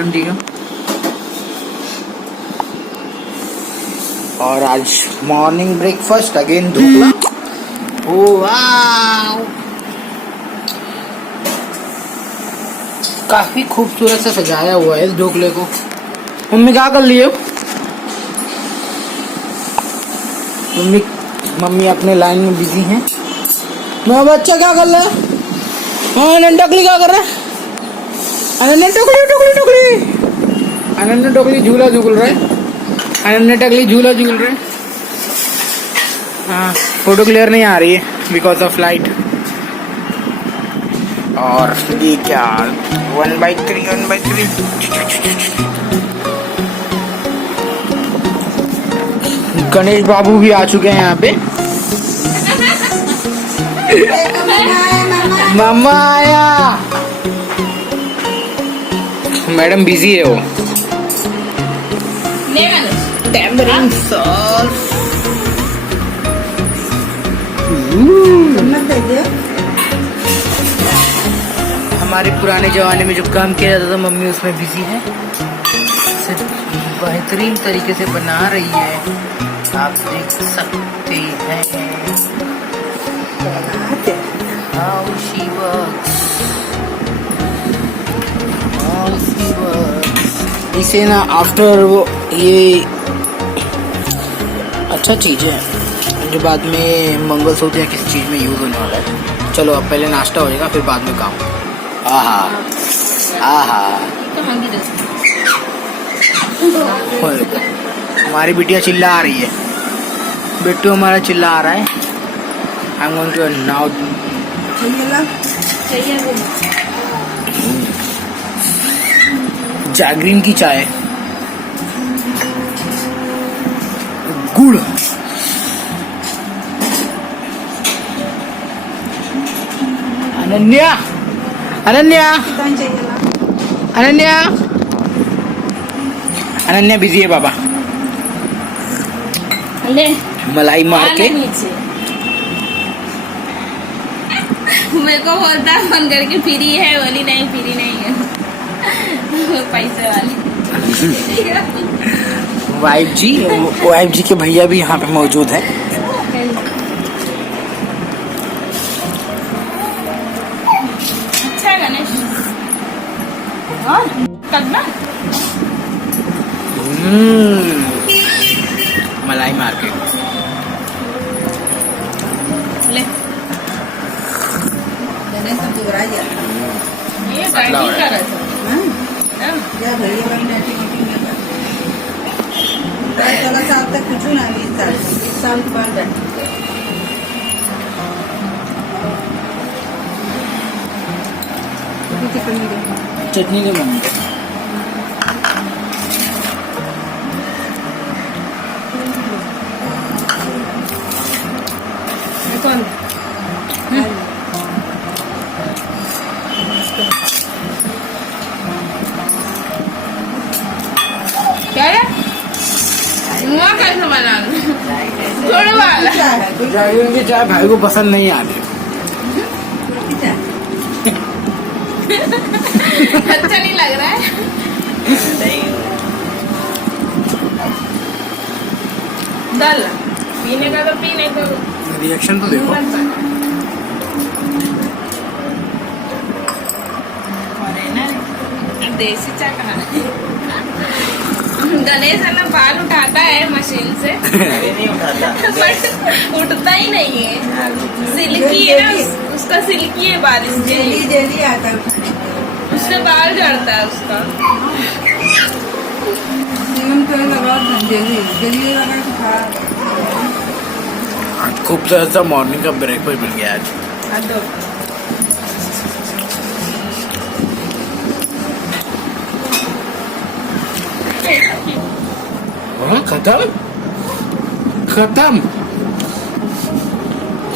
Madam जी का। और आज मॉर्निंग ब्रेकफास्ट अगेन ढोकला। ओह वाव, काफी खूबसूरत से सजाया हुआ है इस ढोकले को। मम्मी क्या कर लिए? मम्मी अपने लाइन में बिजी हैं। मेरा बच्चा क्या कर रहा है? टोकली क्या कर रहा है? अनन्या टोकली टोकली टोकली। अनन्या टोकली झूला झूल रहा है। अनन्या टोकली झूला झूल रहे। हाँ, फोटो क्लियर नहीं आ रही है बिकॉज ऑफ लाइट। और ये क्या 1/3 1/3। गणेश बाबू भी आ चुके हैं यहाँ पे। मामा आया। मैडम बिजी है वो। Tamarind sauce. हमारे पुराने जमाने में जो काम किया जाता था मम्मी उसमें बिजी है। सिर्फ बेहतरीन तरीके से बना रही है, आप देख सकते हैं। How she works. How she works. इसे ना आफ्टर वो ये अच्छा चीज है जो बाद में मंगलसूत्र या किसी चीज में यूज होने वाला है। चलो अब पहले नाश्ता हो जाएगा फिर बाद में काम। आहा आहा, हमारी बिटिया चिल्ला आ रही है। बिट्टू हमारा चिल्ला आ रहा है। I'm going to now जागरीन की चाय गुड़। अनन्या अनन्या अनन्या अनन्या बिजी है बाबा। मलाई मार के मेरे को बोलता फोन करके फ्री है, बोली नहीं फ्री नहीं है। पैसे वाले वाइफ जी के भैया भी यहाँ पे मौजूद है। अच्छा गणेश और करना मलाई मार्केट ले। ये पतला हो रहा है। चटनी के मम्मी कौन क्या है? मुआ कैसे बना? थोड़ा वाला जागरण की चाय भाई को पसंद नहीं आ रही। अच्छा नहीं लग रहा है। डाल पीने का तो पीने तो रिएक्शन तो देखो। देसी चाय कहाँ है? गणेश है ना बाल उठाता है मशीन से। नहीं उठाता बट उठता ही नहीं है। सिल्की है ना, उसका सिल्की है बारिश जेली जेली आता उससे बाल झड़ता है उसका। जेली लगा के खा। खूब सा मॉर्निंग का ब्रेकफास्ट मिल गया आज। खत्म खत्म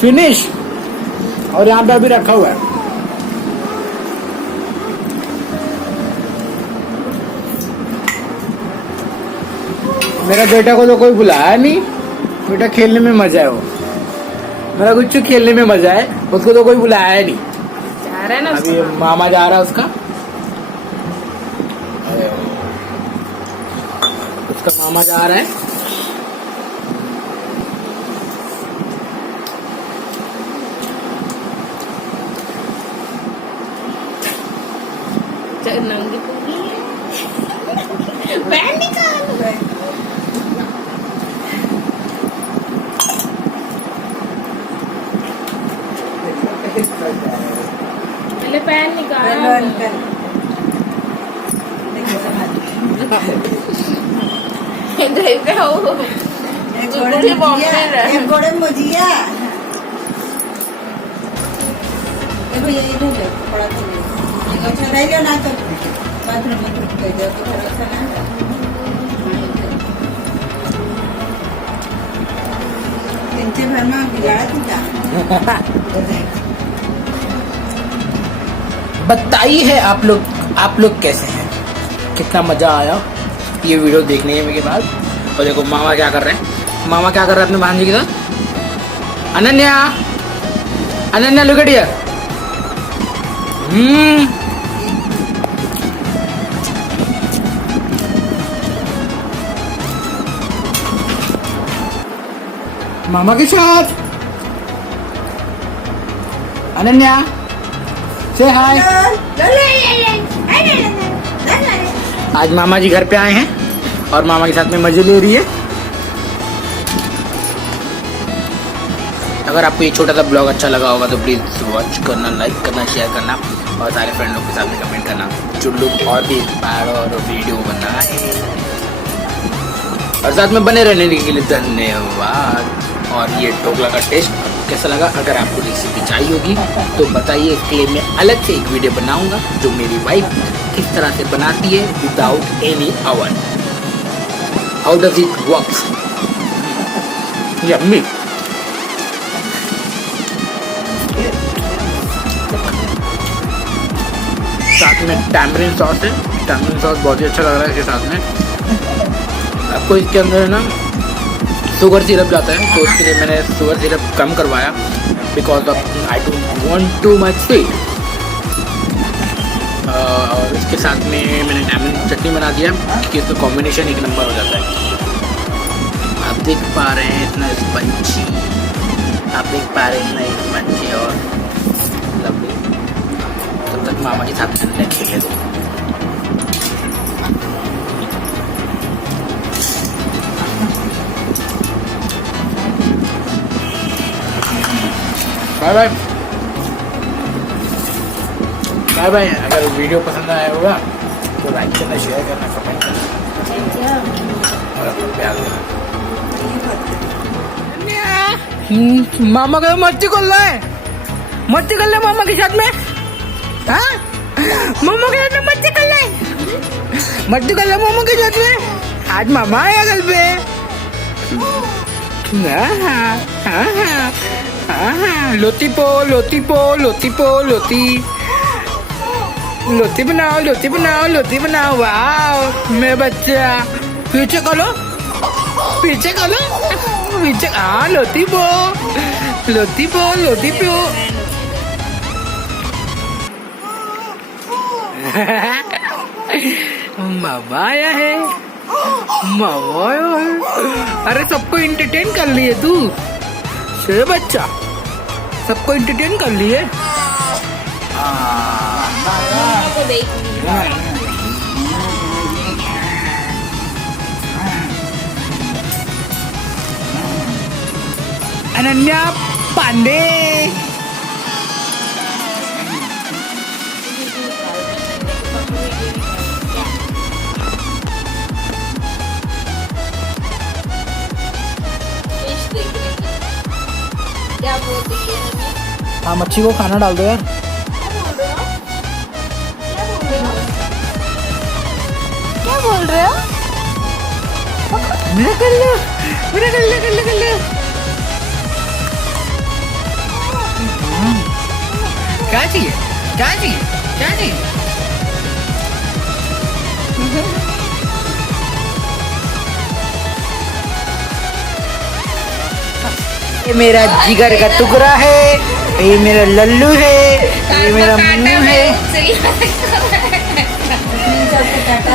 फिनिश। और यहाँ पे अभी रखा हुआ है। मेरा बेटा को तो कोई बुलाया नहीं। बेटा खेलने में मजा है। वो मेरा कुछ खेलने में मजा है, उसको तो कोई बुलाया है नहीं। जा रहा है ना अभी मामा जा रहा है उसका। उसका मामा जा रहा है। नंगी पूरी पैन निकाल। पहले पैन निकाल। गोड़े मुजिया देखो ये इधर ले थोड़ा तो ये अच्छा रहेगा ना तो बाथरूम में टूट गई तो थोड़ा सा ना किंचे भर में बिगाड़ा थी क्या बताइए आप लोग कैसे हैं, कितना मजा आया ये वीडियो देखने के बाद। और देखो मामा क्या कर रहे हैं, मामा क्या कर रहे हैं अपने भांजी के साथ। Ananya, Ananya look at here. मामा के साथ अनन्या से हाय। आज मामा जी घर पे आए हैं और मामा के साथ में मजे ले रही है। अगर आपको ये छोटा सा ब्लॉग अच्छा लगा होगा तो प्लीज वॉच करना, लाइक करना, शेयर करना और सारे फ्रेंड लोग के साथ में कमेंट करना जो लोग और भी इंस्पायर और वीडियो बनाए। और साथ में बने रहने के लिए धन्यवाद। और ये ढोकला का टेस्ट कैसा लगा, अगर आपको रेसिपी चाहिए होगी तो बताइए, इसके लिए मैं अलग से एक वीडियो बनाऊंगा जो मेरी वाइफ किस तरह से बनाती है without any oven. How does it works. Yummy. साथ में टैमरिन सॉस है, टैमरिन सॉस बहुत ही अच्छा लग रहा है। इसके साथ में आपको इसके अंदर है ना शुगर सिरप जाता है, तो उसके लिए मैंने शुगर सिरप कम करवाया because of I don't want too much sweet. और इसके साथ में मैंने टैमरिन चटनी बना दिया क्योंकि इसका कॉम्बिनेशन एक नंबर हो जाता है। आप देख पा रहे हैं इतना स्पंची, आप देख पा रहे हैं इतना स्पंची और लवली। तब तक मामा के साथ में खेले दो। Bye bye bye bye. अगर वीडियो पसंद आया होगा तो लाइक करना, शेयर करना, कमेंट करना और अपना प्यार देना। मामा का मस्ती कर रहा है, मस्ती कर ले मामा के साथ में। हाँ मामा के साथ में मस्ती कर ले, मस्ती कर ले मामा के साथ में। आज मामा आया घर पे। लोती पो लोती पो लोती पो लोती लोती बनाओ, लोती बनाओ, लोती बनाओ। वाह मेरा बच्चा, पीछे करो, पीछे करो, पीछे। हाँ लोती पो लोती पो लोती पो। मामा आया है, मामा आया है। अरे सबको एंटरटेन कर लिए तू से बच्चा, सबको एंटरटेन कर लिए। अनन्या पांडे। क्या बोलती है? हाँ मच्छी को खाना डाल दो यार। क्या बोल रहे हो? मेरा कर लो, मेरा कर लो, कर लो, कर लो। क्या चाहिए, क्या चाहिए, क्या चाहिए? ये मेरा जिगर का टुकड़ा है, ये मेरा लल्लू है, ये मेरा मुन्नू है।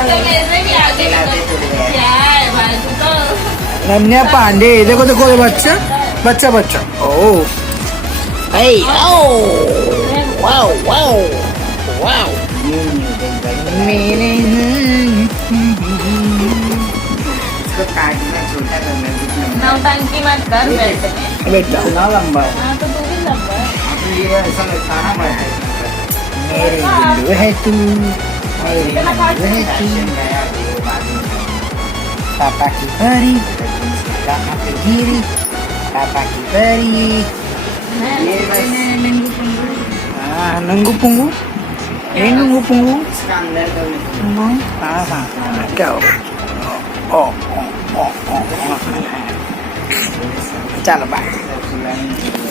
तो वैसे भी आगे क्या है नन्या पांडे देखो देखो ये बच्चा बच्चा बच्चा ओ ए ओ वाओ वाओ वाओ मेरे इसको काटना छोटा करना जितना नौटंकी मत कर बेटे बेटा ना लंबा है हाँ तो तू भी लंबा है तो ये ऐसा खाना पड़ता है मेरे गुल्लू है तू मेरे गुल्लू है तू पापा की परी पापा की गिरी पापा की परी नंगू पुंगू ये नंगू पुंगू इसका अंदर का हाँ हाँ क्या हो ओ चलो बाय